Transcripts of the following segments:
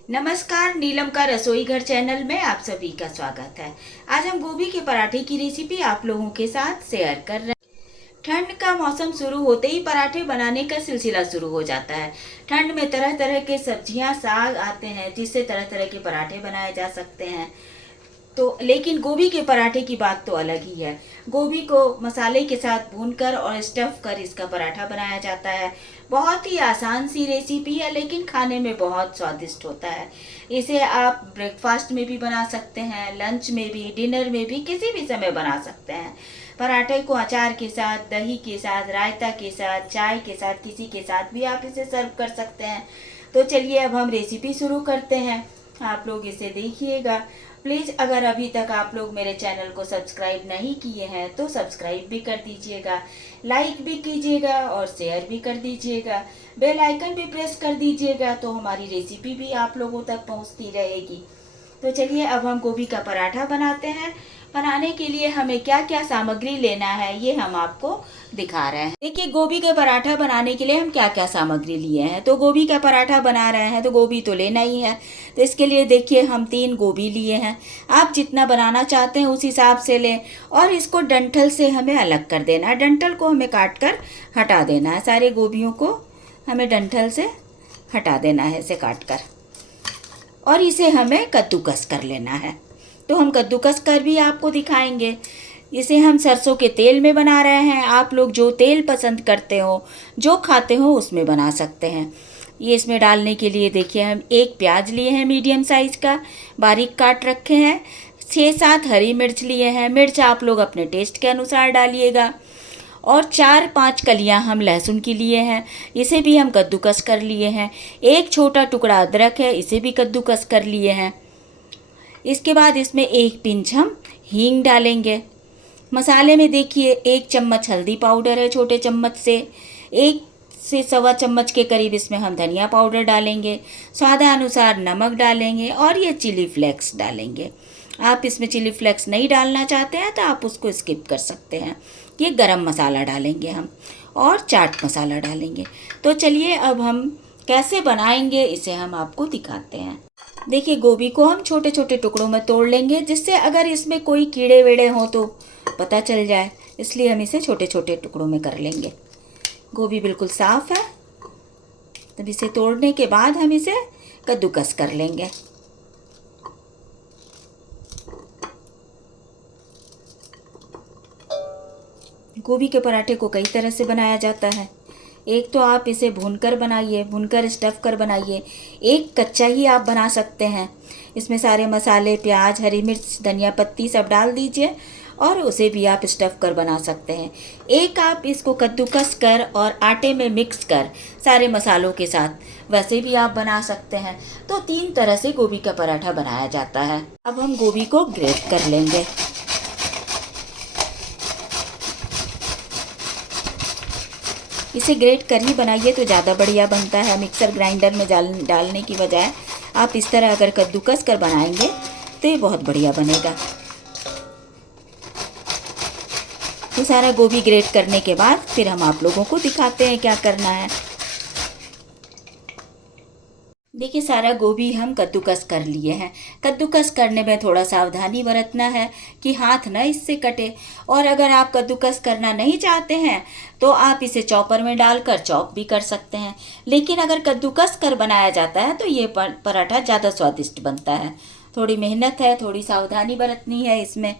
नमस्कार, नीलम का रसोई घर चैनल में आप सभी का स्वागत है। आज हम गोभी के पराठे की रेसिपी आप लोगों के साथ शेयर कर रहे हैं। ठंड का मौसम शुरू होते ही पराठे बनाने का सिलसिला शुरू हो जाता है। ठंड में तरह तरह के सब्जियां, साग आते हैं जिससे तरह तरह के पराठे बनाए जा सकते हैं। तो लेकिन गोभी के पराठे की बात तो अलग ही है। गोभी को मसाले के साथ भूनकर और स्टफ कर इसका पराठा बनाया जाता है। बहुत ही आसान सी रेसिपी है लेकिन खाने में बहुत स्वादिष्ट होता है। इसे आप ब्रेकफास्ट में भी बना सकते हैं, लंच में भी, डिनर में भी, किसी भी समय बना सकते हैं। पराठे को अचार के साथ, दही के साथ, रायता के साथ, चाय के साथ, किसी के साथ भी आप इसे सर्व कर सकते हैं। तो चलिए अब हम रेसिपी शुरू करते हैं। आप लोग इसे देखिएगा। प्लीज़ अगर अभी तक आप लोग मेरे चैनल को सब्सक्राइब नहीं किए हैं तो सब्सक्राइब भी कर दीजिएगा, लाइक भी कीजिएगा और शेयर भी कर दीजिएगा। बेल आइकन भी प्रेस कर दीजिएगा तो हमारी रेसिपी भी आप लोगों तक पहुंचती रहेगी। तो चलिए अब हम गोभी का पराठा बनाते हैं। बनाने के लिए हमें क्या क्या सामग्री लेना है ये हम आपको दिखा रहे हैं। देखिए, गोभी का पराठा बनाने के लिए हम क्या क्या सामग्री लिए हैं। तो गोभी का पराठा बना रहे हैं तो गोभी तो लेना ही है। तो इसके लिए देखिए हम 3 गोभी लिए हैं। आप जितना बनाना चाहते हैं उस हिसाब से लें और इसको डंठल से हमें अलग कर देना है। डंठल को हमें काट कर हटा देना है। सारे गोभियों को हमें डंठल से हटा देना है, इसे काट कर। और इसे हमें कद्दूकस कर लेना है। तो हम कद्दूकस कर भी आपको दिखाएंगे। इसे हम सरसों के तेल में बना रहे हैं। आप लोग जो तेल पसंद करते हो, जो खाते हो, उसमें बना सकते हैं। ये इसमें डालने के लिए देखिए हम 1 प्याज लिए हैं मीडियम साइज़ का, बारीक काट रखे हैं। 6-7 हरी मिर्च लिए हैं। मिर्च आप लोग अपने टेस्ट के अनुसार डालिएगा। और 4-5 कलियां हम लहसुन की लिए हैं, इसे भी हम कद्दूकस कर लिए हैं। 1 छोटा टुकड़ा अदरक है, इसे भी कद्दूकस कर लिए हैं। इसके बाद इसमें 1 पिंच हम हींग डालेंगे। मसाले में देखिए 1 चम्मच हल्दी पाउडर है छोटे चम्मच से, 1 से सवा चम्मच के करीब इसमें हम धनिया पाउडर डालेंगे। स्वादानुसार नमक डालेंगे और ये चिली फ्लेक्स डालेंगे। आप इसमें चिली फ्लेक्स नहीं डालना चाहते हैं तो आप उसको स्किप कर सकते हैं। ये गरम मसाला डालेंगे हम और चाट मसाला डालेंगे। तो चलिए अब हम कैसे बनाएंगे इसे हम आपको दिखाते हैं। देखिए, गोभी को हम छोटे छोटे टुकड़ों में तोड़ लेंगे जिससे अगर इसमें कोई कीड़े वेड़े हों तो पता चल जाए, इसलिए हम इसे छोटे छोटे टुकड़ों में कर लेंगे। गोभी बिल्कुल साफ़ है। तब इसे तोड़ने के बाद हम इसे कद्दूकस कर लेंगे। गोभी के पराठे को कई तरह से बनाया जाता है। एक तो आप इसे भूनकर बनाइए, भूनकर स्टफ़ कर बनाइए। एक कच्चा ही आप बना सकते हैं। इसमें सारे मसाले, प्याज, हरी मिर्च, धनिया पत्ती सब डाल दीजिए और उसे भी आप स्टफ़ कर बना सकते हैं। एक आप इसको कद्दूकस कर और आटे में मिक्स कर सारे मसालों के साथ वैसे भी आप बना सकते हैं। तो 3 तरह से गोभी का पराठा बनाया जाता है। अब हम गोभी को ग्रेट कर लेंगे। इसे ग्रेट कर ही बनाइए तो ज़्यादा बढ़िया बनता है। मिक्सर ग्राइंडर में डालने की बजाय आप इस तरह अगर कद्दूकस कर बनाएंगे तो ये बहुत बढ़िया बनेगा। तो सारा गोभी ग्रेट करने के बाद फिर हम आप लोगों को दिखाते हैं क्या करना है। देखिए, सारा गोभी हम कद्दूकस कर लिए हैं। कद्दूकस करने में थोड़ा सावधानी बरतना है कि हाथ न इससे कटे। और अगर आप कद्दूकस करना नहीं चाहते हैं तो आप इसे चॉपर में डालकर चॉप भी कर सकते हैं। लेकिन अगर कद्दूकस कर बनाया जाता है तो ये पराठा ज़्यादा स्वादिष्ट बनता है। थोड़ी मेहनत है, थोड़ी सावधानी बरतनी है इसमें।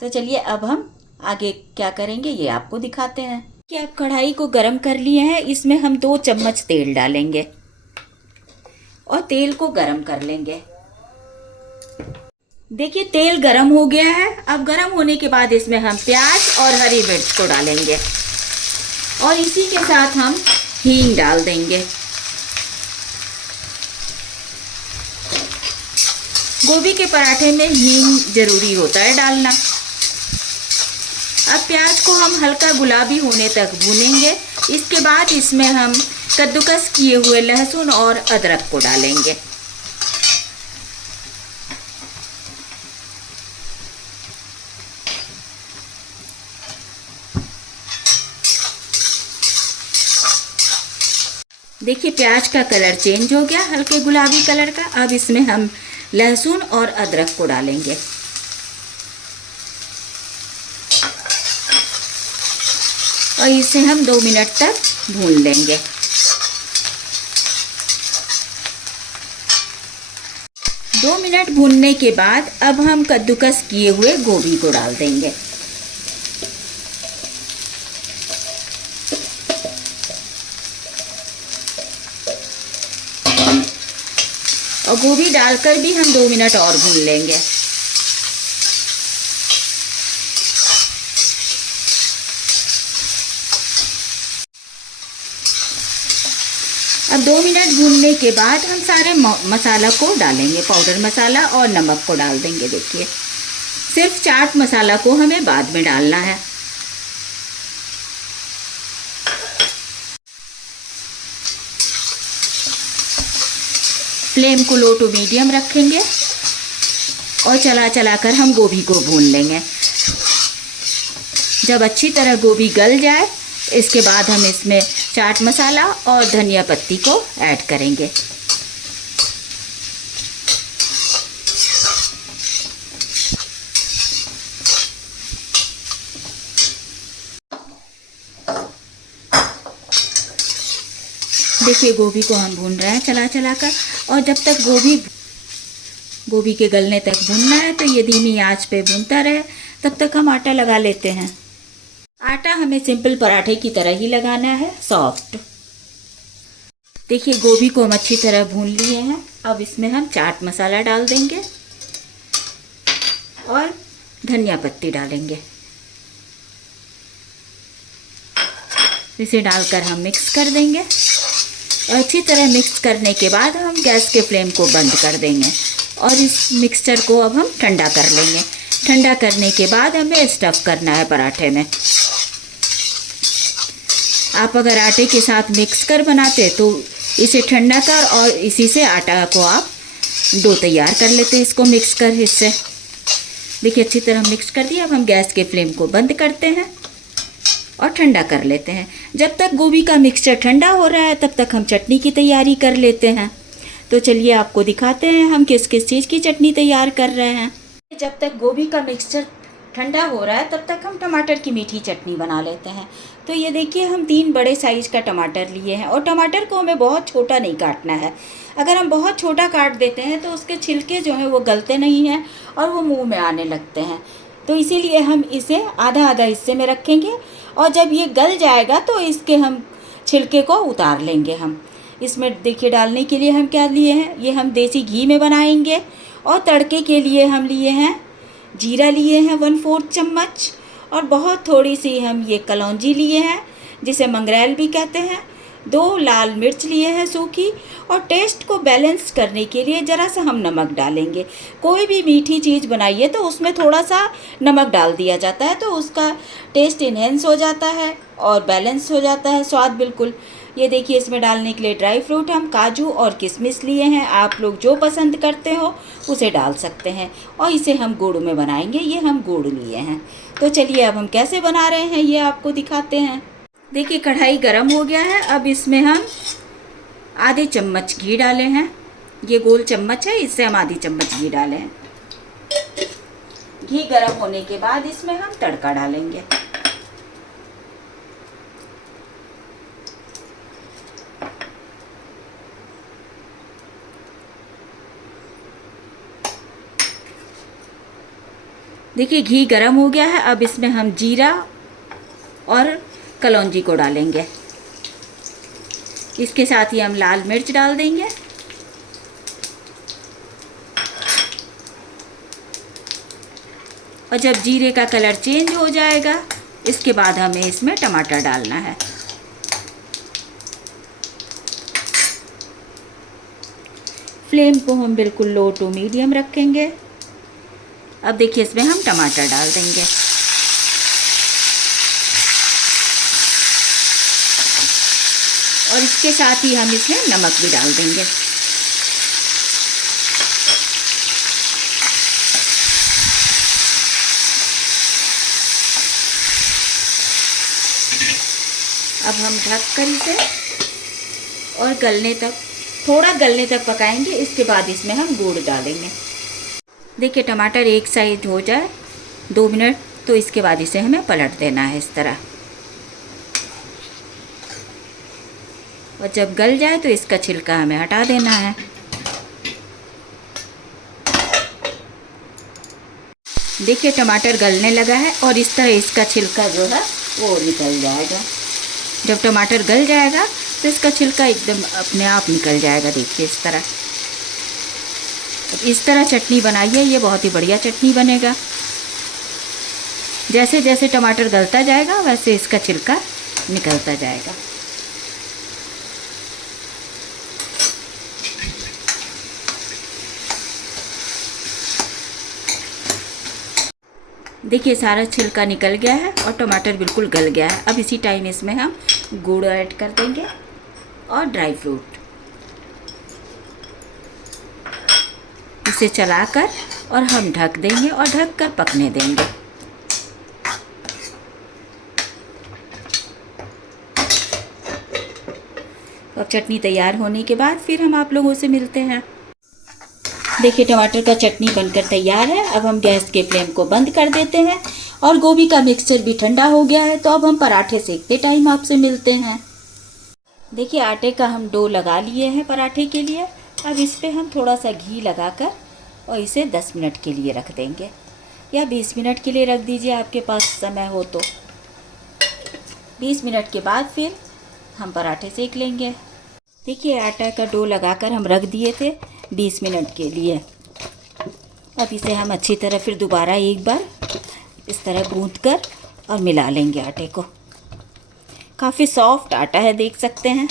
तो चलिए अब हम आगे क्या करेंगे ये आपको दिखाते हैं। कि आप कढ़ाई को गरम कर लिए हैं, इसमें हम 2 चम्मच तेल डालेंगे और तेल को गरम कर लेंगे। देखिए, तेल गरम हो गया है। अब गरम होने के बाद इसमें हम प्याज और हरी मिर्च को डालेंगे और इसी के साथ हम हींग डाल देंगे। गोभी के पराठे में हींग जरूरी होता है डालना। अब प्याज को हम हल्का गुलाबी होने तक भूनेंगे। इसके बाद इसमें हम कद्दूकस किए हुए लहसुन और अदरक को डालेंगे। देखिए प्याज का कलर चेंज हो गया, हल्के गुलाबी कलर का। अब इसमें हम लहसुन और अदरक को डालेंगे और इसे हम 2 मिनट तक भून लेंगे। दो मिनट भूनने के बाद अब हम कद्दूकस किए हुए गोभी को डाल देंगे। और गोभी डालकर भी हम 2 मिनट और भून लेंगे। अब 2 मिनट भूनने के बाद हम सारे मसाला को डालेंगे, पाउडर मसाला और नमक को डाल देंगे। देखिए सिर्फ चाट मसाला को हमें बाद में डालना है। फ्लेम को लो टू मीडियम रखेंगे और चला चला कर हम गोभी को भून लेंगे। जब अच्छी तरह गोभी गल जाए इसके बाद हम इसमें चाट मसाला और धनिया पत्ती को ऐड करेंगे। देखिए गोभी को हम भून रहे हैं चला चला कर, और जब तक गोभी के गलने तक भूनना है तो ये धीमी आंच पे भूनता रहे। तब तक हम आटा लगा लेते हैं। आटा हमें सिंपल पराठे की तरह ही लगाना है, सॉफ्ट। देखिए गोभी को हम अच्छी तरह भून लिए हैं। अब इसमें हम चाट मसाला डाल देंगे और धनिया पत्ती डालेंगे। इसे डालकर हम मिक्स कर देंगे और अच्छी तरह मिक्स करने के बाद हम गैस के फ्लेम को बंद कर देंगे और इस मिक्सचर को अब हम ठंडा कर लेंगे। ठंडा करने के बाद हमें स्टफ़ करना है पराठे में। आप अगर आटे के साथ मिक्स कर बनाते तो इसे ठंडा कर और इसी से आटा को आप डो तैयार कर लेते इसको मिक्स कर इससे। देखिए अच्छी तरह मिक्स कर दिया। अब हम गैस के फ्लेम को बंद करते हैं और ठंडा कर लेते हैं। जब तक गोभी का मिक्सचर ठंडा हो रहा है तब तक हम चटनी की तैयारी कर लेते हैं। तो चलिए आपको दिखाते हैं हम किस किस चीज़ की चटनी तैयार कर रहे हैं। जब तक गोभी का मिक्सचर ठंडा हो रहा है तब तक हम टमाटर की मीठी चटनी बना लेते हैं। तो ये देखिए हम 3 बड़े साइज़ का टमाटर लिए हैं और टमाटर को हमें बहुत छोटा नहीं काटना है। अगर हम बहुत छोटा काट देते हैं तो उसके छिलके जो हैं वो गलते नहीं हैं और वो मुंह में आने लगते हैं। तो इसीलिए हम इसे आधा आधा हिस्से में रखेंगे और जब ये गल जाएगा तो इसके हम छिलके को उतार लेंगे। हम इसमें देखिए डालने के लिए हम क्या लिए हैं, ये हम देसी घी में बनाएंगे। और तड़के के लिए हम लिए हैं जीरा लिए हैं 1/4 चम्मच और बहुत थोड़ी सी हम ये कलौंजी लिए हैं जिसे मंगरेल भी कहते हैं। 2 लाल मिर्च लिए हैं सूखी और टेस्ट को बैलेंस करने के लिए ज़रा सा हम नमक डालेंगे। कोई भी मीठी चीज़ बनाइए तो उसमें थोड़ा सा नमक डाल दिया जाता है तो उसका टेस्ट इन्हेंस हो जाता है और बैलेंस हो जाता है स्वाद बिल्कुल। ये देखिए इसमें डालने के लिए ड्राई फ्रूट हम काजू और किशमिश लिए हैं। आप लोग जो पसंद करते हो उसे डाल सकते हैं और इसे हम गुड़ में बनाएंगे। ये हम गुड़ लिए हैं। तो चलिए अब हम कैसे बना रहे हैं ये आपको दिखाते हैं। देखिए कढ़ाई गरम हो गया है। अब इसमें हम आधे चम्मच घी डाले हैं। ये गोल चम्मच है, इससे हम आधी चम्मच घी डाले हैं। घी गरम होने के बाद इसमें हम तड़का डालेंगे। देखिए घी गरम हो गया है। अब इसमें हम जीरा और कलौंजी को डालेंगे। इसके साथ ही हम लाल मिर्च डाल देंगे और जब जीरे का कलर चेंज हो जाएगा इसके बाद हमें इसमें टमाटर डालना है। फ्लेम को हम बिल्कुल लो टू मीडियम रखेंगे। अब देखिए इसमें हम टमाटर डाल देंगे और इसके साथ ही हम इसमें नमक भी डाल देंगे। अब हम ढक कर इसे और गलने तक, थोड़ा गलने तक पकाएंगे। इसके बाद इसमें हम गुड़ डालेंगे। देखिए टमाटर एक साइड हो जाए 2 मिनट, तो इसके बाद इसे हमें पलट देना है इस तरह। और जब गल जाए तो इसका छिलका हमें हटा देना है। देखिए टमाटर गलने लगा है और इस तरह इसका छिलका जो है वो निकल जाएगा। जब टमाटर गल जाएगा तो इसका छिलका एकदम अपने आप निकल जाएगा। देखिए इस तरह। इस तरह चटनी बनाइए, ये बहुत ही बढ़िया चटनी बनेगा। जैसे जैसे टमाटर गलता जाएगा वैसे इसका छिलका निकलता जाएगा। देखिए सारा छिलका निकल गया है और टमाटर बिल्कुल गल गया है। अब इसी टाइम इसमें हम गुड़ ऐड कर देंगे और ड्राई फ्रूट। इसे चलाकर और हम ढक देंगे और ढक कर पकने देंगे। अब चटनी तैयार होने के बाद फिर हम आप लोगों से मिलते हैं। देखिए टमाटर का चटनी बनकर तैयार है। अब हम गैस के फ्लेम को बंद कर देते हैं और गोभी का मिक्सचर भी ठंडा हो गया है। तो अब हम पराठे सेकते टाइम आपसे मिलते हैं। देखिए आटे का हम डो लगा लिए हैं पराठे के लिए। अब इस पे हम थोड़ा सा घी लगाकर और इसे 10 मिनट के लिए रख देंगे या 20 मिनट के लिए रख दीजिए, आपके पास समय हो तो। 20 मिनट के बाद फिर हम पराठे सेक लेंगे। देखिए आटा का डो लगाकर हम रख दिए थे 20 मिनट के लिए। अब इसे हम अच्छी तरह फिर दोबारा एक बार इस तरह गूंथ कर और मिला लेंगे आटे को। काफ़ी सॉफ्ट आटा है, देख सकते हैं।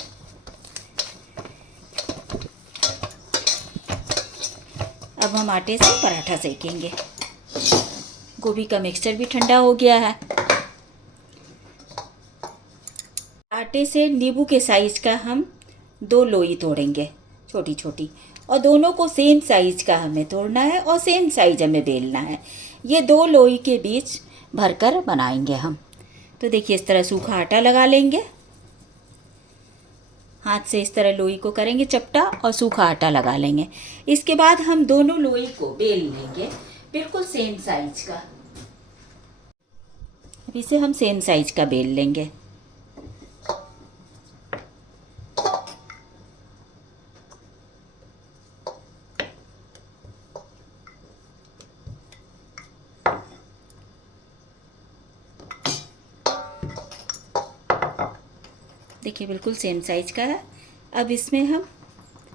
अब हम आटे से पराठा सेकेंगे। गोभी का मिक्सचर भी ठंडा हो गया है। आटे से नींबू के साइज का हम 2 लोई तोड़ेंगे छोटी छोटी, और दोनों को सेम साइज का हमें तोड़ना है और सेम साइज हमें बेलना है। ये 2 लोई के बीच भरकर बनाएंगे हम। तो देखिए इस तरह सूखा आटा लगा लेंगे। हाथ से इस तरह लोई को करेंगे चपटा और सूखा आटा लगा लेंगे। इसके बाद हम दोनों लोई को बेल लेंगे बिल्कुल सेम साइज का। अब इसे हम सेम साइज का बेल लेंगे। देखिए बिल्कुल सेम साइज का है। अब इसमें हम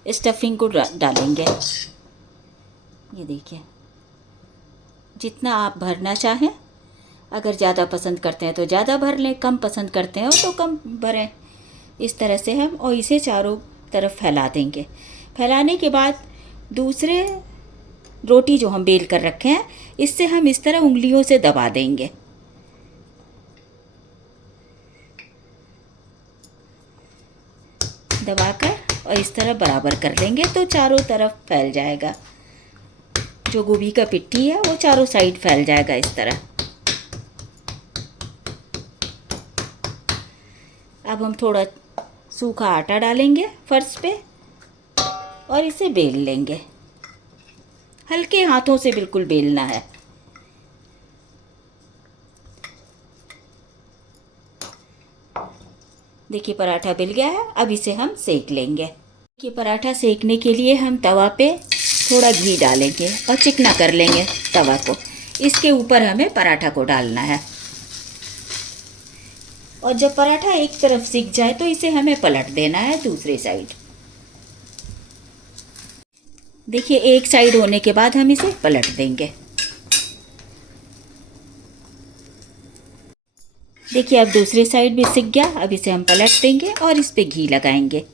स्टफिंग को डालेंगे। ये देखिए जितना आप भरना चाहें, अगर ज़्यादा पसंद करते हैं तो ज़्यादा भर लें, कम पसंद करते हैं तो कम भरें। इस तरह से हम और इसे चारों तरफ फैला देंगे। फैलाने के बाद दूसरे रोटी जो हम बेल कर रखे हैं, इससे हम इस तरह उंगलियों से दबा देंगे। दबाकर और इस तरह बराबर कर लेंगे तो चारों तरफ फैल जाएगा। जो गोभी का पिट्ठी है वो चारों साइड फैल जाएगा इस तरह। अब हम थोड़ा सूखा आटा डालेंगे फर्श पे और इसे बेल लेंगे। हल्के हाथों से बिल्कुल बेलना है। देखिए पराठा बेल गया है। अब इसे हम सेक लेंगे। देखिए पराठा सेकने के लिए हम तवा पे थोड़ा घी डालेंगे और चिकना कर लेंगे तवा को। इसके ऊपर हमें पराठा को डालना है और जब पराठा एक तरफ सिक जाए तो इसे हमें पलट देना है दूसरी साइड। देखिए एक साइड होने के बाद हम इसे पलट देंगे। देखिए अब दूसरी साइड भी सिक गया। अब इसे हम पलट देंगे और इस पे घी लगाएंगे।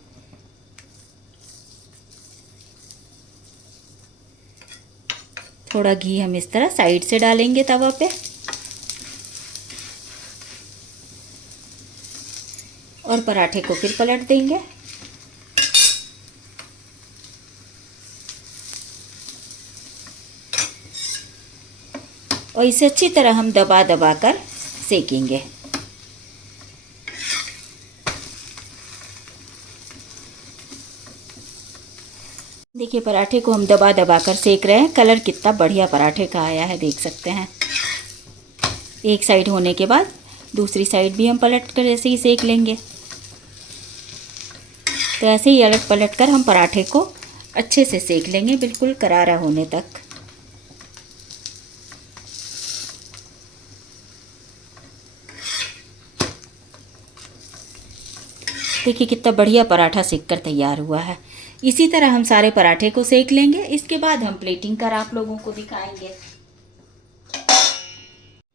थोड़ा घी हम इस तरह साइड से डालेंगे तवा पे और पराठे को फिर पलट देंगे। और इसे अच्छी तरह हम दबा दबा कर सेकेंगे। देखिए पराठे को हम दबा दबा कर सेक रहे हैं। कलर कितना बढ़िया पराठे का आया है, देख सकते हैं। एक साइड होने के बाद दूसरी साइड भी हम पलट कर ऐसे ही सेक लेंगे। तो ऐसे ही अलट पलट कर हम पराठे को अच्छे से सेक लेंगे, बिल्कुल करारा होने तक। देखिए कितना बढ़िया पराठा सेक कर तैयार हुआ है। इसी तरह हम सारे पराठे को सेक लेंगे। इसके बाद हम प्लेटिंग कर आप लोगों को दिखाएंगे।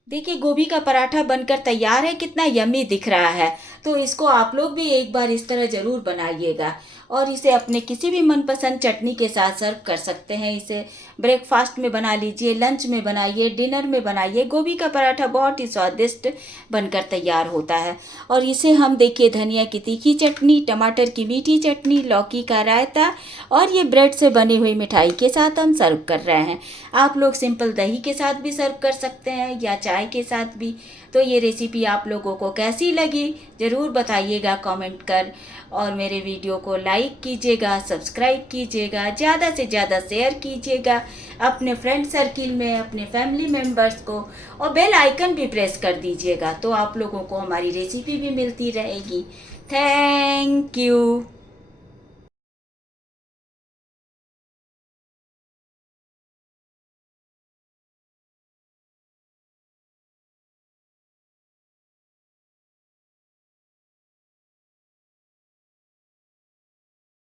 देखिए गोभी का पराठा बनकर तैयार है, कितना यम्मी दिख रहा है। तो इसको आप लोग भी एक बार इस तरह ज़रूर बनाइएगा और इसे अपने किसी भी मनपसंद चटनी के साथ सर्व कर सकते हैं। इसे ब्रेकफास्ट में बना लीजिए, लंच में बनाइए, डिनर में बनाइए। गोभी का पराठा बहुत ही स्वादिष्ट बनकर तैयार होता है। और इसे हम देखिए धनिया की तीखी चटनी, टमाटर की मीठी चटनी, लौकी का रायता और ये ब्रेड से बनी हुई मिठाई के साथ हम सर्व कर रहे हैं। आप लोग सिंपल दही के साथ भी सर्व कर सकते हैं या चाय के साथ भी। तो ये रेसिपी आप लोगों को कैसी लगी ज़रूर बताइएगा कमेंट कर, और मेरे वीडियो को लाइक कीजिएगा, सब्सक्राइब कीजिएगा, ज़्यादा से ज़्यादा शेयर कीजिएगा अपने फ्रेंड सर्किल में, अपने फैमिली मेम्बर्स को, और बेल आइकन भी प्रेस कर दीजिएगा। तो आप लोगों को हमारी रेसिपी भी मिलती रहेगी। Thank you.